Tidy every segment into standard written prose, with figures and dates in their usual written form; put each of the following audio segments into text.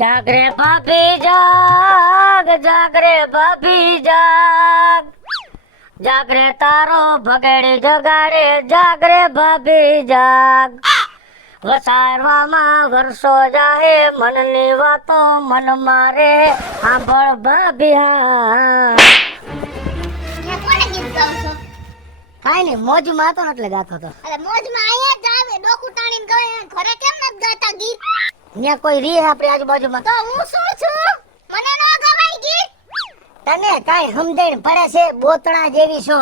જાગરે ભાભી જાગ, જાગરે ભાભી જાગ, જાગરે તારો ભગેડી જગાડે, જાગરે ભાભી જાગ. વસારવામાં વર્ષો જાહે, મનની વાતો મન મારે, સાંભળ ભાભી હા. કોને ગીત ગાવ છો? કાઈ નઈ, મોજમાં હતો ને એટલે ગાતો હતો. અરે મોજમાં આયા જ આવે, ડોકું તાણીને ગયે, ઘરે કેમ નથી ગાતા ગીત? ત્યાં કોઈ રી આપણી આજુબાજુમાં? તો હું શું છું? મને ન ગવાય ગીત. તને કાઈ સમજણ પડે છે? બોતડા જેવી છો,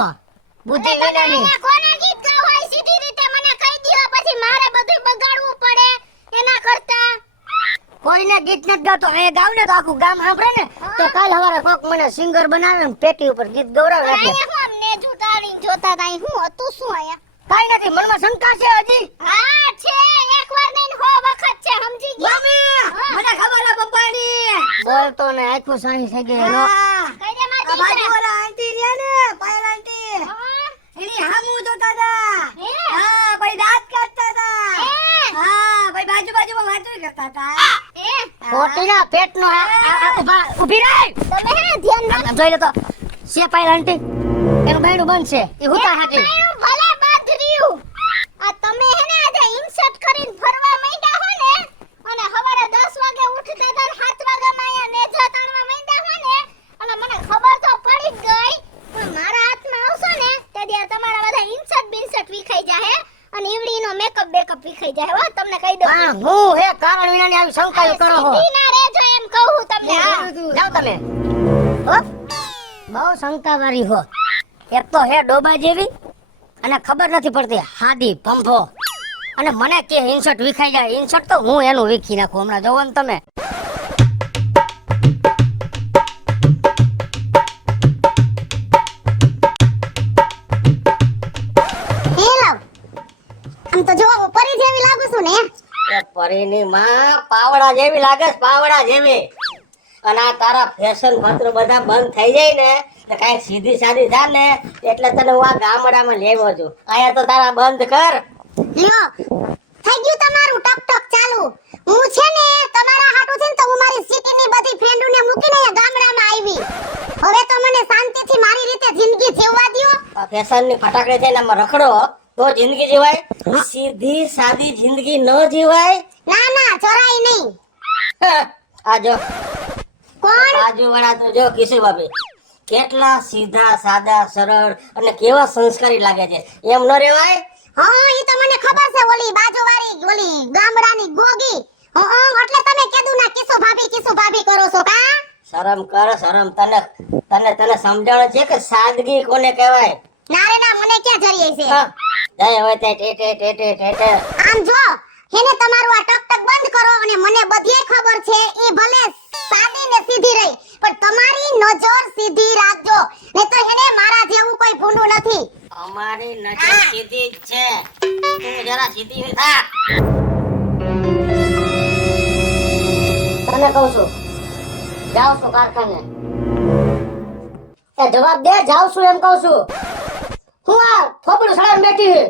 બુદ્ધિ વિનાની. તમે કોને ગીત ગાવ હોય સીધી રીતે મને કહી દ્યો, પછી મારે બધું બગાડવું પડે એના કરતા. કોઈને ગીત નથી ગાતો, એ ગાવ ને તો આખું ગામ સાંભળે ને, તો કાલ સવારે કોક મને સિંગર બનાવે ને પેટી ઉપર ગીત ગૌરાવે. આયા હું અમને જુટાડીને જોતા તા, હું હતું શું આયા? કાઈ નથી, મનમાં શંકા છે હજી? હા છે, એકવાર નહીં હો વખત છે, સમજી ગયા? મમ્મી મને ખબર છે પપ્પાની. બોલતો ને આખું સાણી થઈ ગઈ એનો. કઈ દે મારી બાજુ દીકરા. વાળા આંટી રહ્યા ને, પાયલ આંટી, હા? એની હામું જોતા હતા. હે? હા, ભાઈ દાંત કાઢતા હતા. હે? હા, ભાઈ બાજુમાં વાતું કરતા હતા. એ? ખોટીના પેટનો ઊભી રહે. તમે હે ધ્યાન આમ જોઈ લે તો સે પાયલ આંટી એનું બૈડું બંધ છે, એ હુતા હાકી. મારું ભલા બાંધર્યું. આ તમે હે ને આજે ઇન્સર્ટ કરીને ફરવા માંડ્યા હો ને, અને સવારે 10 વાગે ઉઠતા તા 7 વાગ્યામાં આયા નેજા તાણવા માંડ્યા હો ને, અને મને ખબર તો પડી જ ગઈ, પણ મારા હાથમાં આવશો ને તે દી તમારા બધા ઇન્સર્ટ બિન્સર્ટ વિખાઈ જાહે, અને ઈવડીનો મેકઅપ બેકઅપ વિખાઈ જાહે. હો તમને કહી દઉં. હા, હું હે કારણ વિનાની આવી શંકાઓ કરો હો. સીધી ના રહેજો એમ કહું તમને. હા. જાઓ તમે. હો, બહુ શંકાવાળી હો. એક તો હે ડોબા જેવી, અને ખબર નથી પડતી હાદી ભંભો, અને મને કે ઇન્સર્ટ વિખાઈ જાય. ઇન્સર્ટ તો હું એનું વિખી નાખું હમણાં, જોવો ને તમે. હેલો. આમ તો જો પરી જેવી લાગુ છું ને. એ પરીની માં પાવડા જેવી લાગે છે, પાવડા જેવી. અને આ તારા ફેશન પત્ર બધા બંધ થઈ જાય ને તો કાંઈ સીધી સાદી થા ને, એટલે તને હું આ ગામડામાં લેવો છું. અહીંયા તો તારા બંધ કર. લ્યો થઈ ગયું તમારું ટક ટક ચાલુ. હું છે ને તમારા હાટુ છે ને તો હું મારી સિટીની બધી ફ્રેન્ડોને મૂકીને અહીંયા ગામડામાં આવી. હવે તો મને શાંતિથી મારી રીતે જિંદગી જીવવા દ્યો. આ ફેશનની ફટાકડી થઈને આમાં રખડો તો જિંદગી જીવાય? સીધી સાદી જિંદગી ન જીવાય. ના ના જરાય નહીં. આ જો કોણ? બાજુવાળા તો જો કિશોર ભાભી કેટલા સીધા સાદા સરળ અને કેવા સંસ્કારી લાગે છે, એમ ન રેવાય? હા ઈ તો મને ખબર છે, ઓલી બાજુવાળી ઓલી ગામડાની ગોગી. હા એટલે તમે કીધું ના કિશો ભાભી કરો છો કા? શરમ કર, શરમ. તને સમજણ છે કે સાદગી કોને કહેવાય? ના રે ના, મને ક્યાં જરીએ છે. હા, જાય હવે તે ટેટે. આમ જો હેને તમારું આ ટક ટક બંધ કરો, અને મને બધીય ખબર છે ઈ ભલે સાદી ને સીધી રહી, પણ તમારી નજર સીધી રાખજો, નહીં તો હેને મારા જેવું કોઈ ભૂંડું નથી. અમારી નજર સીધી જ છે, તું જરા સીધી થા. તને કહું છું, જાઉં છું કારખાને. એ જવાબ દે, જાઉં છું એમ કહું છું. હું આ થોપડું સડાઈને બેઠી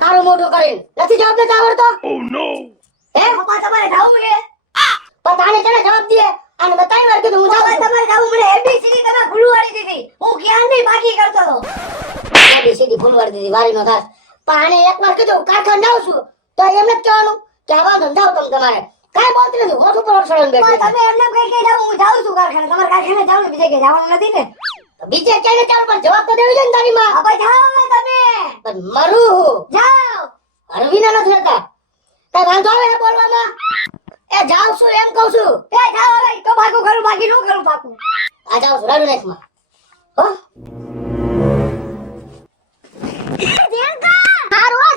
કાળું મોઢું કરીને નથી જવાબ દેતા આવડતો? હે પપ્પા તમારે જાવું છે? પણ તાને કેને જવાબ દે? અને મેં 3 વાર કીધું હું જાઉં છું. તમારે જાવું, મને એબીસીડી તમે ભૂલવાડી દીધી. હું જ્ઞાન ની બાકી કરતો હતો. એબીસીડી ભૂલવાડી દીધી, વારી નો થાસ. પણ આને એકવાર કીધું કારખાને જાઉં છું, તો એમ જ કહેવાનું કે આ વાંધો જાવ તમે તમારે. કાઈ બોલતી નથી, હોઠ ઉપર સડાઈને બેઠી. તમે એમને કઈ જાવ હું જાઉં છું કારખાને. તમારે કારખાને જાવ ને, બીજે ક્યાંય જવાનું નથી ને? બીજે ક્યાંય ચાલ, પણ જવાબ તો દેવી જોઈએ ને તારી માં. હવે જાઓ તમે. પણ મરું જાઓ, હરવીના નથી રહેતા. કઈ વાંધો આવે બોલવામાં? એ જાઉં છું એમ કહું છું. એ જાઓ હવે, તો ભાગું કરું, બાકી નું કરું પાકું. આ જાઉં છું રાડુ નેક્સમાં. હો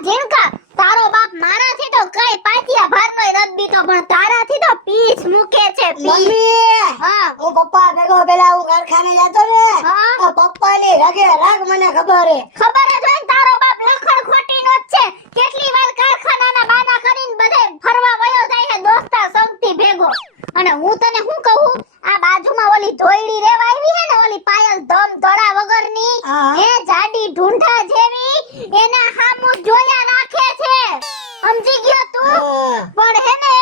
ઝીણકા તારો બાપ મારાથી તો કઈ પાટિયા ભારનોય રદ બીતો, પણ તારાથી તો પીછ મૂકે છે પીછ. મમ્મી, હા હું પપ્પા ભેગો પેલા હું કારખાને જતો ને, હા? આ પપ્પાની રગે રાગ મને ખબર હે. ખબર જ હોય ને તારો બાપ લખણ ખોટીનો જ છે. કેટલી વાર કારખાનાના બાના કરીને બધે ફરવા વયો જાય છે દોસ્તા સંગતી ભેગો. અને હું તને શું કહું, આ બાજુમાં ઓલી ધોઈડી રેવા આવી હે ને, ઓલી પાયલ ધમ ધડા વગરની, હા. એ જાડી ઢૂંઢા જેવી, એના હામુ જોયા રાખે છે. સમજી ગયો તું? હા. પણ હે ને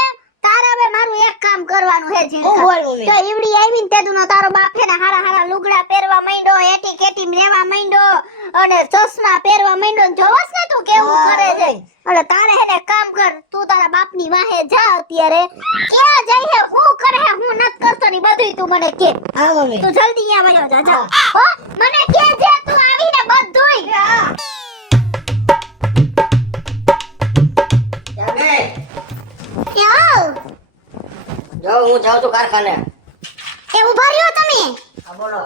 તારા હવે મારું એક કામ કરવાનું હે હું ઝીણકા બોલ મમ્મી તો ઈવડી આવીને તે તું તારો બાપ હે ને હારા હારા લુગડા પહેરવા માંડ્યો એટી કેટી રહેવા માંડ્યો અને ચશ્મા પહેરવા માંડ્યો ને જોવસ ને તું કેવું હા, કરે છે મમ્મી. એટલે તારે હે ને કામ કર તું તારા બાપની વાહે જા અત્યારે ક્યાં જાય હે હું કરે હે હું નત કરતો ની બધુંય તું મને કે હા મમ્મી તું જલ્દી અહીંયા વયો જા જા હો મને કે જે તું આવીને બધુંય યો જો હું જાઉં છું કારખાને એ ઉભા રહ્યો તમે હા બોલો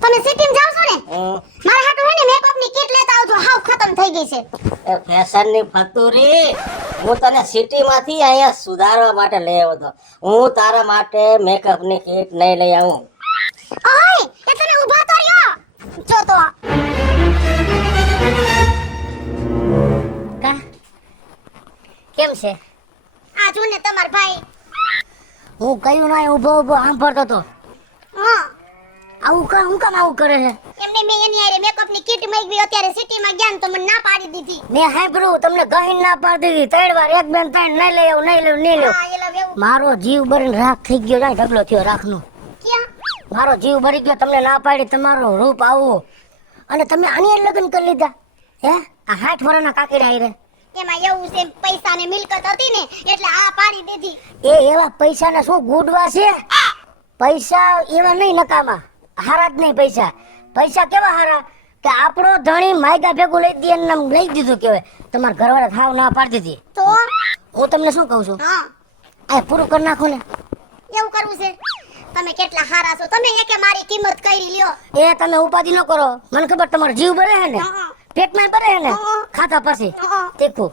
તમે સિટીમાં જાવ છો ને હું મારા હાટુ હે ને મેકઅપ ની કીટ લેતા આવજો હાવ ખતમ થઈ ગઈ છે એ ફેશન ની ફતુરી હું તને સિટી માંથી અહીંયા સુધારવા માટે લઈ આવ્યો હતો હું તારા માટે મેકઅપ ની કીટ નહીં લઈ આવું ઓય એ તમે ઉભા તો રહ્યો જો તો કા કેમ છે આ જો ને તમાર ભાઈ હું કયું ના ઊભો ઊભો સાંભળતો તો હા આવું હું કામ આવું કરે છે એમને મેં એની આરે મેકઅપ ની કીટ માંગી અત્યારે સિટીમાં ગયા ને તો મને ના પાડી દીધી મેં સાંભળ્યું તમને ગહીન ના પાડી દીધી 3 વાર એક બેન 3 નહીં લઈ આવું નહીં લેવું હા એલા વેવું મારો જીવ બરીને રાખ થઈ ગયો જાય ઢગલો થયો રાખનું ક્યાં મારો જીવ ભરી ગયો તમને ના પાડી તમારો રૂપ આવું અને તમે આની હારે લગ્ન કરી લીધા હે આ 60 વર્ષના કાકીડા આઈ રે એમાં એવું છે પૈસા ને મિલકત હતી ને એટલે આ પાડી દીધી એ એવા પૈસાના શું ગુડવા છે પૈસા એવા નહીં નકામા હારા જ નહીં પૈસા પૈસા કેવા હારા કે આપણો ધણી માયગા ભેગું લઈ દે ને આમ લઈ દીધું કહેવાય તમારા ઘરવાળા થાવ ના પાડી દીધી તો હું તમને શું કહું છું હા આ પૂરું કરી નાખો ને એવું કરવું છે તમે કેટલા હારા છો તમે એકે મારી કિંમત કરી લ્યો એ તમે ઉપાધિ ન કરો મને ખબર તમારો જીવ ભરે છે ને હા. પેટમાં ભરે છે ને હા. ખાતા પછી હા. તીખું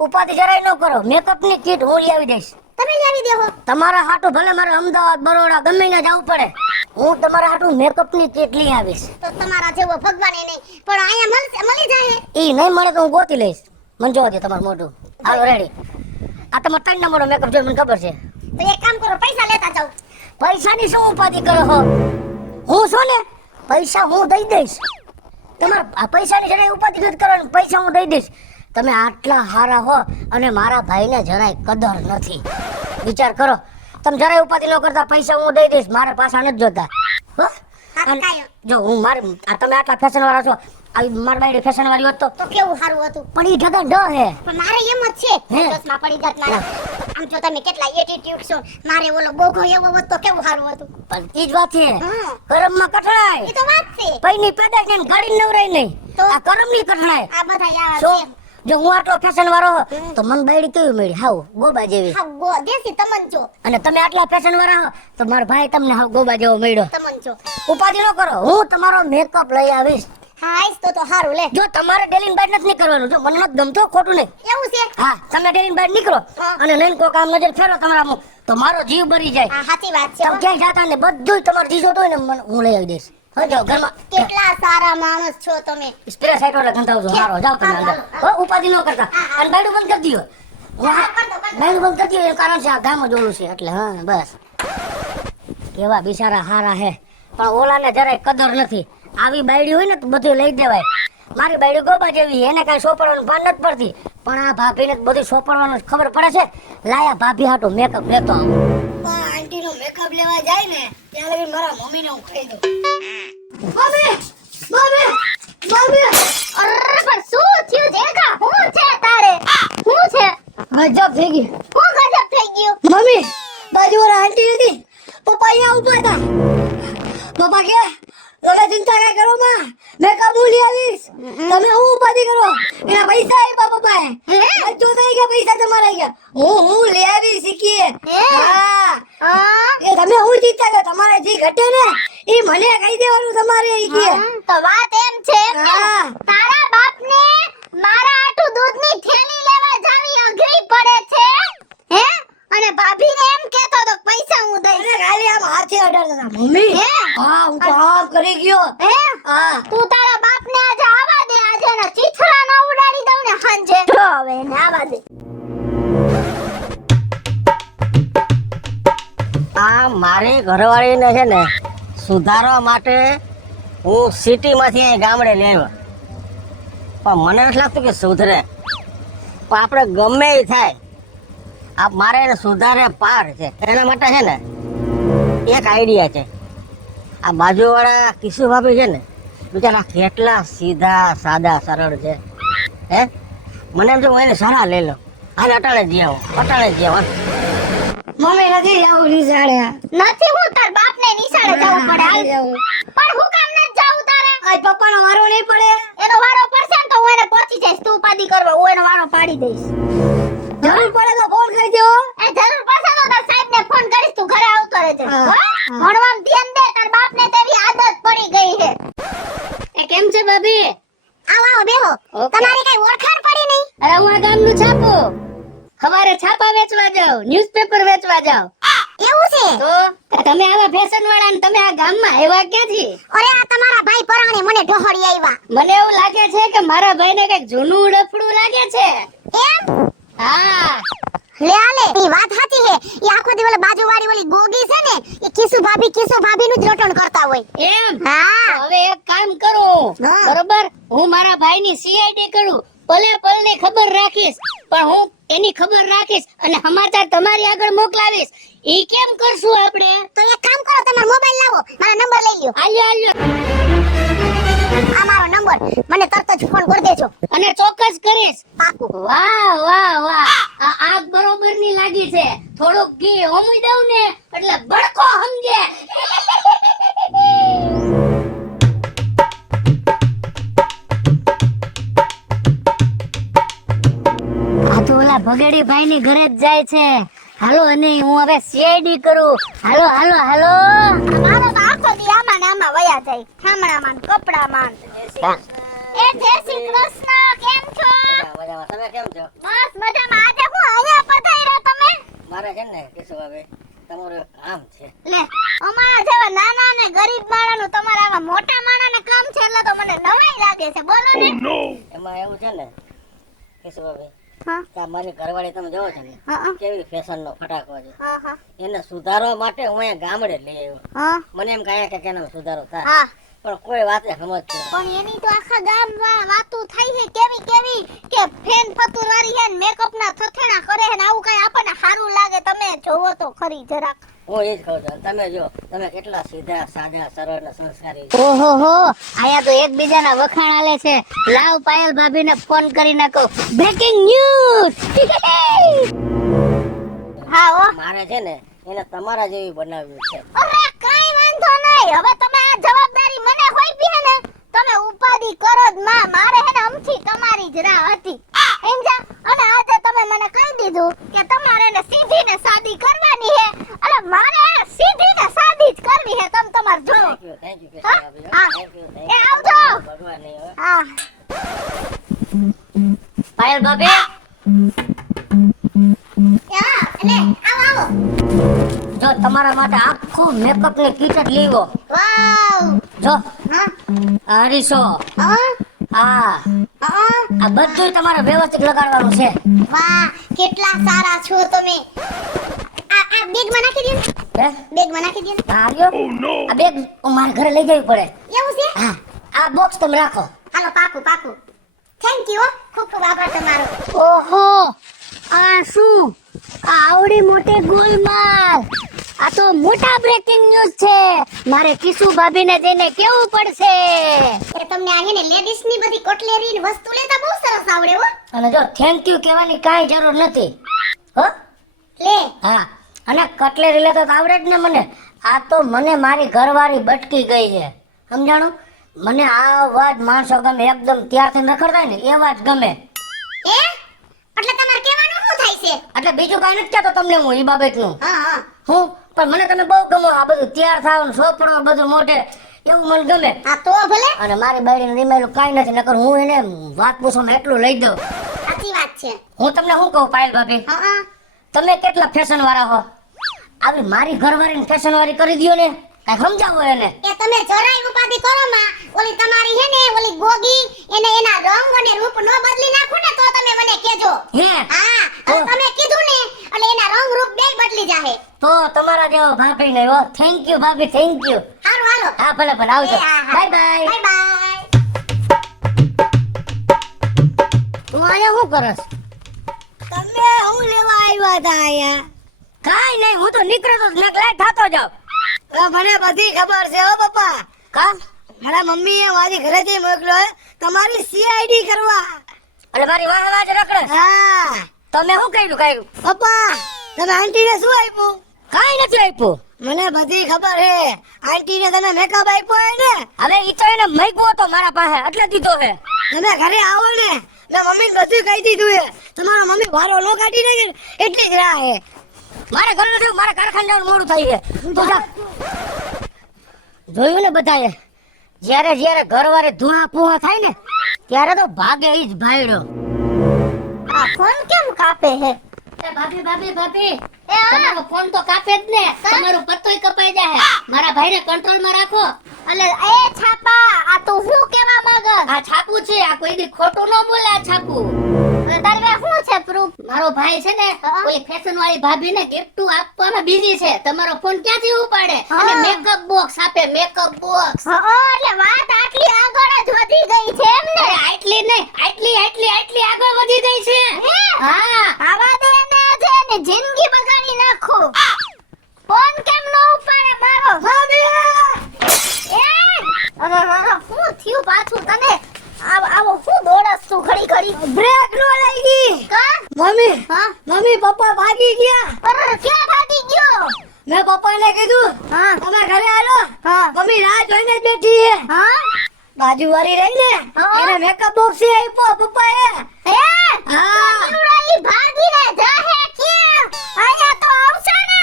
ઉપાધિ જરાય ન કરો મેકઅપ ની કીટ હું લઈ આવી દઈશ તમે લાવી દેહો તમારા હાટું ભલે મારે અમદાવાદ બરોડા ગમે ત્યાં જવું પડે હું તમારા હાટું મેકઅપ ની કીટ લઈ આવીશ તો તમારા જેવો ભગવાને નહીં પણ અહીંયા મળી જાય ઈ નહીં મળે તો હું ગોતી લઈશ મને જોવા દે તમારું મોઢું હાલો રેડી આ તમારે 3 નંબરનો મેકઅપ જોઈ મને ખબર છે તો એક કામ કરો પૈસા લેતા જાઓ પૈસાની શું ઉપાધિ કરો છો હું છું ને પૈસા હું દઈ દઈશ તમારે આ પૈસાની જરાય ઉપાધિ નથી કરવાની પૈસા હું દઈ દઈશ તમે આટલા હારા હો અને મારા ભાઈને જરાય કદર નથી વિચાર કરો તમે જરાય ઉપાધિ ન કરતા પૈસા હું દઈ દઈશ મારે પાછા નથી જોતા હો હા, અને કાંઈ. જો હું મારે તમે આટલા ફેશન વાળા છો આવી મારી બાઈડી ફેશન વાળી હોત તો કેવું સારું હતું પણ ઈ ઢગા ડ હે પણ મારે એમ જ છે હે? ચશ્મા પડી જાત મારા આમ જો તમે કેટલા એટીટ્યુડ છો મારે ઓલો બોઘો એવો હોત તો કેવું સારું હતું પણ ઈ જ વાત છે હા. કરમમાં કઠણાય એ તો વાત છે પૈની પેદાશ ને ગાડી નવરાય નહીં તો? આ કરમની કઠણાય આ બધા આવા જો છે જો હું આટલો ફેશન વાળો હો, તો મન બાયડી કેવી મળી હાવ ગોબા જેવી હા દેશી તમંચો અને તમે આટલા ફેશન વાળા હો તો મારો ભાઈ તમને હાવ ગોબા જેવો મળ્યો તમંચો ઉપાધિ ન કરો હું તમારો મેકઅપ લઈ આવીશ હા આઈસ તો સારું લે જો તમારે ડેલીન બાર નથી નીકળવાનું જો મને નથી ગમતો ખોટું નહીં એવું છે હા તમે ડેલીન બાર નીકળો હા. અને નહીં કોક આમ નજર ફેરો તમારા તો મારો જીવ ભરી જાય હા સાચી વાત છે તમે હો. ક્યાંય જાતા ને બધું તમારે જીજો તો હોય ને હું લઈ આવી દઈશ હો જાઓ ઘરમાં કેટલા સારા માણસ છો તમે સ્પ્રે સાઈડ વાળા ગંધાવજો હારો જાઓ તમે અંદર હો ઉપાધિ ન કરતા અને બાયડું બંધ કરી દો હા, કર દો, કર દો. બાયડું બંધ કરી દો એ કારણ છે આ ગામ જ ઓલું છે એટલે હા બસ કેવા બિચારા હારા હે પણ ઓલાને જરાય કદર નથી આવી બાયડી હોય ને તો બધું લઈ દેવાય મારી બાયડી ગોબા જેવી એને કાંઈ સોપડવાનું ભાન નથી પડતી પણ આ ભાભીને તો બધું સોપડવાનું ખબર પડે છે લાયા ભાભી હાટું મેકઅપ લેતો આવું પણ આંટીનો મેકઅપ લેવા જાય ને ત્યાં લગી મારા મમ્મીને હું કહી દઉં મમ્મી મમ્મી મમ્મી અરે પણ શું થયું જેકા હું છે તારે હું છે ગજબ થઈ ગઈ હું ગજબ થઈ ગયું મમ્મી બાજુવાળા આંટી હતી પપ્પા અહીંયા ઉભા હતા પપ્પા કે તમે ચિંતા ના કરો માં મેકઅપ હું લઈ આવીશ તમે હું ઉપાધિ કરો એના પૈસા આપ્યા પપ્પાએ બચ્ચો થઈ ગયા પૈસા તમારા આવી ગયા હું લઈ આવી શીખીએ હે? હા હા એ તમે હું ચિંતા કરો તમારે જે ઘટે ને એ મને કહી દેવાનું તમારે ઈ કે તો વાત એમ છે કે હા. તારા બાપને મારા આટું દૂધની થેલી લેવા જાવી અઘરી પડે છે હે અને ભાભીને એમ કહેતો તો પૈસા હું દઈશ અને ખાલી આમ હાથે અડાડતા હતા મમ્મી હે? હા હું તો આમ કરી ગયો હે હા તું તારા બાપને આજે આવા દે આજે ને ચીથરા ન ઉડાડી દઉં ને હાંજે જો હવે ને આવા દે આ મારી ઘરવાળીને છે ને સુધારવા માટે હું સિટીમાંથી અહીં ગામડે લેવા પણ મને નથી લાગતું કે સુધરે પણ આપણે ગમે એ થાય આ મારે એને સુધારે પાર છે એના માટે છે ને એક આઈડિયા છે. આ બાજુવાળા કિશુ ભાભી છે ને બિચારા કેટલા સીધા સાદા સરળ છે. હે મને એમ જો હું એને સલાહ લઈ લઉં. હાલ અટાણે જ આવો, અટાણે જ આવો. મમ્મી નથી આવું નિશાળે. નથી હું તાર બાપને નિશાળે જવું પડે હાલ. પણ હું કામ ન જાઉં તારે? આજ પપ્પાનો વારો નહીં પડે. એનો વારો પડશે ને તો હું એને પહોંચી જઈશ. તું ઉપાધિ કરવા હું એનો વારો પાડી દઈશ. જરૂર પડે તો ફોન કરી દેવો. એ જરૂર પડશે તો તાર સાહેબને ફોન કરીશ. તું ઘરે આવતો રહેજે. હા. હો? ભણવામાં ધ્યાન દે. તાર બાપને તેવી આદત પડી ગઈ છે. એ કેમ છે ભાભી? આવો આવો બેહો. ઓકે. તમારી કઈ ઓળખાણ પડી નહીં? અરે હું આ ગામનું છાપો. સવારે છાપા વેચવા જાવ, ન્યૂઝપેપર વેચવા જાવ. એવું છે? તો તમે આવા ફેશન વાળા ને તમે આ ગામમાં આવ્યા ક્યાંથી? અરે આ તમારા ભાઈ પરાણે મને ઢોહળી આવ્યા. મને એવું લાગે છે કે મારા ભાઈને કઈક જૂનું ડફડું લાગે છે. એમ? હા લે આલે ઈ વાત સાચી છે. ઈ આખો દી ઓલા બાજુવાળી ઓલી ગોગી છે ને ઈ કિસુ ભાભી નું જ રટણ કરતા હોય. એમ? હા. તો હવે એક કામ કરો, હા. બરોબર? હું મારા ભાઈની સીઆઈડી કરું, પલે પલની ખબર રાખીશ, પણ હું એની ખબર રાખીશ અને સમાચાર તમારી આગળ મોકલાવીશ. ઈ કેમ કરશું આપણે? તો એક કામ કરો, તમારો મોબાઈલ લાવો, મારો નંબર લઈ લ્યો. આલ્યો આલ્યો. આ મારો નંબર, મને તરત જ ફોન કરી દેજો. અને ચોક્કસ કરીશ. પાકું. વાહ વાહ વાહ, આ આગ બરોબર ની લાગી છે. થોડુંક ઘી હોમી દઉં ને એટલે બડકો સમજે. આ તો ઓલા ભગેડી ભાઈ ની ઘરે જ જાય છે. હાલો અને હું હવે સીઆઈડી કરું. હાલો હાલો હાલો. મારો તો આખો દી આમાં ને આમાં વયા જાય. ઠામણામાં ને કપડામાં ને. એ જય શ્રી કૃષ્ણ, કેમ છો? મજામાં. તમે કેમ છો? બસ મજામાં. આજે હું અહીંયા પધાર્યા તમે? મારે છે ને કેશુ ભાભી તમારું કામ છે. લે અમારા જેવા નાના ને ગરીબ માણાનું તમારા આવા મોટા માણાને કામ છે એટલે તો મને નવાઈ લાગે છે. બોલો ને. એમાં એવું છે ને કેશુ ભાભી, હા આ મારી ઘરવાળી તમે જોવો છો ને હા કેવી ફેશન નો ફટાકો છે. હા હા એને સુધારવા માટે હું અહીંયા ગામડે લઈ આવ્યો. હા મને એમ કહ્યા કે કેનો સુધારો થાય, હા. પણ કોઈ વાતે સમજતી નથી. પણ એની તો આખા ગામ વાતું થઈ છે કેવી કેવી કે ફેન ફતુર વાળી હે ને મેકઅપ ના થથેણા કરે હે ને આવું કઈ આપણને સારું લાગે. તમે જોવો તો ખરી જરાક. હું એ જ કહું છું. તમે જો તમે કેટલા સીધા સાદા સરળ ને સંસ્કારી. ઓહો હો, આયા તો એકબીજાના વખાણ આલે છે. લાવ પાયલ ભાભીને ફોન કરી નાખો. Breaking news. હા ઓ. મારે છે ને એને તમારા જેવી બનાવ્યું છે. અરે કઈ વાંધો નહીં. હવે તમે આ જવાબદારી મને હોઈપી હે ને તમે ઉપાધિ કરો જ માં. મારે હે ને અમથી તમારી જ રાહ હતી. સમજ્યા? અને આજે તમે મને કહી દીધું કે તમારે એને સીધી ને સાદી કરવાની હે. અરે મારે સીધી ને સાદી જ કરવી હે. તમે તમાર જો. થેન્ક યુ હા? કેશુ હા. ભાભી. એ આવજો. ભગવાન નહીં હવે. હા. પાયલ ભાભી, હા, એટલે આવો આવો. જો તમારા માટે આખું મેકઅપ ની કીટ જ લેવો. વાવ. જો હા. આ હરીશો, હા. આ હા. બધું તમારે વ્યવસ્થિત લગાડવાનું છે. વાહ, કેટલા સારા છો તમે. આ બેગમાં નાખી દો ને. હે? બેગમાં નાખી દો ને. આ રહ્યો? આ બેગ હું મારા ઘરે લઈ જવી પડે. એવું છે? હા, આ બોક્સ તમે રાખો. હાલો પાકું પાકું. Thank you. ખૂબ ખૂબ આભાર તમારો. ઓહો, આ શું? આ આવડી મોટી ગોલમાલ. આ તો મોટા બ્રેકિંગ ન્યૂઝ છે. મારે કિશુ ભાભીને જઈને કેવું પડશે. એ તમને આ હે ને લેડીઝ ની બધી કટલેરી ની વસ્તુ લેતા બહુ સરસ આવડે હો. અને જો થેન્ક યુ કહેવાની કાંઈ જરૂર નથી. હો? લે. હા, અને કટલેરી લેતા તો આવડે જ ને મને. આ તો મને મારી ઘરવાળી બટકી ગઈ છે. સમજાણું? મને આવા જ માણસો ગમે, એકદમ તૈયાર થઈને રખડતા હોય ને એવા જ ગમે. એ એટલે તમારે કહેવાનું શું થાય છે? એટલે બીજું કાંઈ નથી કહેતો તમને હું એ બાબતનું. હા હા. હું પણ મને તમે બહુ ગમો. આ બધું તૈયાર થવાનું સોપડો બધું મોઢે એવું મને ગમે. હા તો ભલે. અને મારી બાયડીને રીમેલું કાંઈ નથી, નકર હું એને વાત પૂછવામાં એટલું લઈ દઉં. સાચી વાત છે. હું તમને શું કહું પાયલ ભાભી, હા હા. તમે કેટલા ફેશન વાળા હો. આવી મારી ઘરવાળીને ફેશન વાળી કરી દ્યો ને, કાંઈ સમજાવો એને. એ તમે જરાય ઉપાધિ કરો માં. ઓલી તમારી હે ને ઓલી ગોગી એને એના રંગ અને રૂપ નો બદલી નાખો ને તો તમે મને કહેજો. હે? હા, અને તમે કીધું ને એટલે એના રંગ રૂપ બેય બદલી જાહે. તો તમારા જેવો ભાભી નહીં હો. થેન્ક યુ ભાભી, થેન્ક યુ. હારું હાલો. હા ભલે ભલે, આવજો. એ, હા, હા. Bye bye. Bye bye. તું અહીંયા શું કરસ? તો તમે હું લેવા આવ્યા હતા અહીંયા? કાઈ નહીં, હું તો નીકળતો જ નકલાય થાતો જાવ. મને બધી ખબર છે હો પપ્પા. કા મારા મમ્મીએ મારી ઘરેથી મોકલ્યો હે તમારી સીઆઈડી કરવા. અને મારી વાહ વાહ જ રખડે. હા તમે શું કર્યું? પપ્પા તમે આંટીને શું આપ્યું? કાઈ નથી આપ્યું. મને બધી ખબર હે. આંટીને તમે મેકઅપ આપ્યો હે ને? હવે ઈ તો એને મૈગવો તો મારા પાસે એટલે દીધો હે. તમે ઘરે આવો ને મેં મમ્મીને બધું કહી દીધું હે. તમારા મમ્મી વારો નો કાઢી નાખે ને એટલી જ રાહ હે. મારે ઘર નથી, મારે કારખાને જવાનું મોડું થઈ છે. તું જા. જોયું ને બધાએ, જ્યારે જ્યારે ઘરવાળે ધુઆ પુઆ થાય ને ત્યારે તો ભાગે ઈ જ ભાઈડો. આ ફોન કેમ કાપે હે? એ ભાભી ભાભી ભાભી, એ આ તમારો ફોન તો કાપે જ ને. તમારું પત્તોય કપાઈ જાય. મારા ભાઈને કંટ્રોલમાં રાખો. અલે એ છાપા આ તું શું કેવા માંગે? આ છાપું છે, આ કોઈ દી ખોટું ન બોલે. આ છાપું અને તારે શું છે પ્રૂફ? મારો ભાઈ છે ને ઓલી ફેશન વાળી ભાભીને ગિફ્ટ આપવામાં બિઝી છે. તમારો ફોન ક્યાંથી ઉપાડે? અને મેકઅપ બોક્સ આપે, મેકઅપ બોક્સ. એટલે વાત આટલી આગળ જ વધી ગઈ છે એમ ને? આટલી નહીં, આટલી આગળ વધી ગઈ છે. હા, આવા દે ને આજે ને જિંદગી બગાડી નાખો. ફોન કેમ નો ઉપાડે મારો? એ અરે શું થયું પાછું તને? આવો શું દોડસ તું ઘડી ઘડી? બ્રેક નો લાગી. કા? મમ્મી હા? મમ્મી પપ્પા ભાગી ગયા. અરે ક્યાં ભાગી ગયો? મેં પપ્પાને કીધું હા તમે ઘરે આલો. હા મમ્મી રાહ જોઈને જ બેઠી છે. હા બાજુ વાળી રહી ને હા. એને મેકઅપ બોક્સ આપ્યો પપ્પાએ. હે હા ઈ ભાગીને જાહે ક્યાં? આયા તો આવશે ને.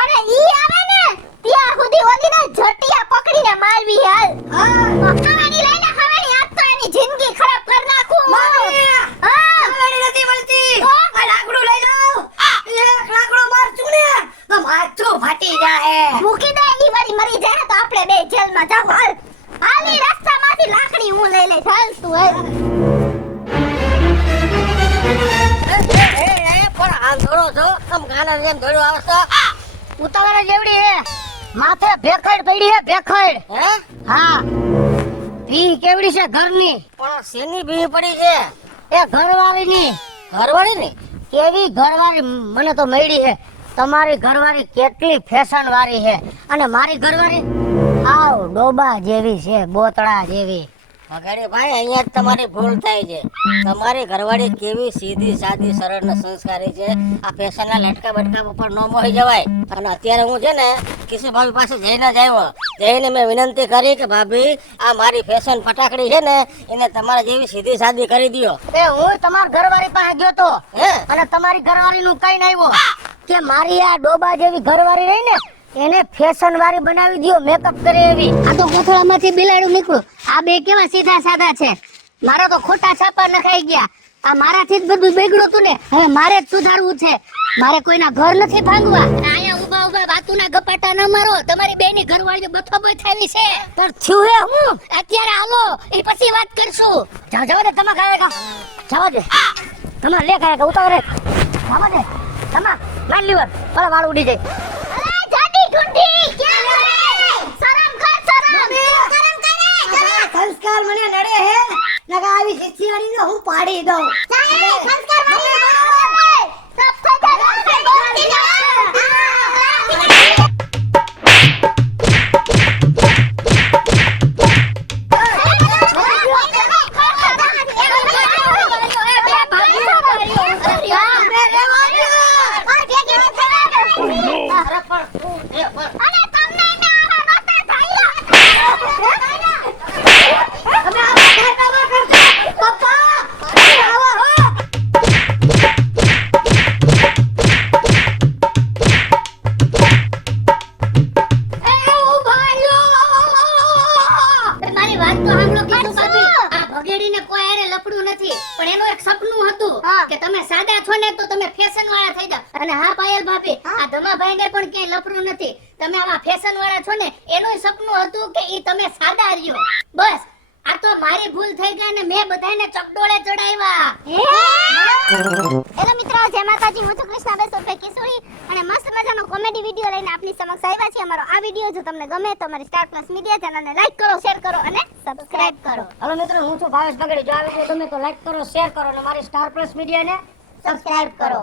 અને ઈ આવે ને ત્યાં સુધી ઓલીને જટિયા પકડીને મારવી હાલ. હવાની લઈને હવાની આજ તો એની જિંદગી ખરાબ કર નાખું. મમ્મી હા આવડી નથી મળતી. તો? આ લાકડું લઈ જાઓ. એક લાકડો મારશું ને તો માથું ફાટી જાય. મૂકી દે ઈ વળી મરી જાય ને તો આપણે બે જેલમાં જાવ હાલ. હાલી રસ્તામાંથી લાકડી હું લઈ લઈશ હાલ તું હાલ. પણ આમ દોડો છો, આમ ગાના જેમ દોડો આવશો. ઉતાવળા જેવડી હે. માથે ભેખડ પડી હે, ભેખડ. હે? હા. ભી કેવડી છે ઘરની? પણ શેની ભી પડી છે? એ ઘરવાળીની. ઘરવાળીની? કેવી ઘરવાળી મને તો મળી છે. તમારી ઘરવાળી કેટલી ફેશન વાળી છે અને મારી ઘરવાળી આવ ડોબા જેવી છે, બોતડા જેવી. વગાડી ભાઈ, અહીંયા જ તમારી ભૂલ થાય છે. તમારી ઘરવાળી કેવી સીધી સાદી સરળ ને સંસ્કારી છે. આ ફેશનના લટકા બટકા ઉપર ન મોહી જવાય. અને અત્યારે હું છે ને કિસી ભાભી પાસે જઈને જ આવ્યો. જઈને મેં વિનંતી કરી કે ભાભી આ મારી ફેશન ફટાકડી છે ને એને તમારા જેવી સીધી સાદી કરી દયો. એ હું તમારી ઘરવાળી પાસે ગયો તો અને તમારી ઘરવાળી નું કઈ ના આવ્યો કે મારી આ ડોબા જેવી ઘરવાળી રહી ને એને ફેશન વાળી બનાવી દયો, મેકઅપ કરે એવી. આ તો ગોથળામાંથી બિલાડું નીકળ્યું. આ બે કેવા સીધા સાદા છે. મારા તો ખોટા છાપા નખાઈ ગયા. આ મારાથી જ બધું બગડ્યું હતું ને, હવે મારે જ સુધારવું છે. મારે કોઈના ઘર નથી ભાંગવા. અહીંયા ઊભા ઊભા વાતુના ગપાટા ન મારો. તમારી બેની ઘરવાળી બથો બથાવી છે. પણ થયું હે હું અત્યારે હાલો એ પછી વાત કરશું. જાવ જવા દે તમા ખાય કા. જવા દે તમા લે ખાય કા ઉતાવળ જવા દે તમા લાન લીવર ભલા વાળ ઉડી જાય. અરે જાડી ઢૂંઢી ક્યાં કરે? શરમ કર શરમ. શરમ કરે. સંસ્કાર મને નડે હે. નકા આવી શિક્ષિયાની ને હું પાડી દઉં. ચાલે સંસ્કાર વાળી સબ થઈ જાય ગોતી ના. કે તમે સાદા છો ને તો તમે ફેશન વાળા થઈ જાવ. અને હા પાયલ ભાભી, આ ધમાભાઈ ને પણ ક્યાંય લફડું નથી. તમે આવા ફેશન વાળા છો ને એનું સપનું હતું કે ઈ તમે સાદા રહ્યો. બસ આ તો મારી ભૂલ થઈ ગઈ ને મેં બધાને ચકડોળે ચડાવ્યા. હેલો મિત્રો, જય માતાજી. હું છું કૃષ્ણાબેન સોફે કિશોરી અને મસ્ત મજાનો કોમેડી વિડિયો લઈને આપની સમક્ષ આવ્યા છીએ. અમારો આ વિડિયો જો તમને ગમે તો અમારી સ્ટાર પ્લસ મીડિયા ચેનલને લાઈક કરો, શેર કરો અને સબસ્ક્રાઇબ કરો. હેલો મિત્રો, હું છું ભાવેશ બગડી. જો આ વિડિયો ગમે તો લાઈક કરો, શેર કરો અને મારી સ્ટાર પ્લસ મીડિયાને સબસ્ક્રાઇબ કરો.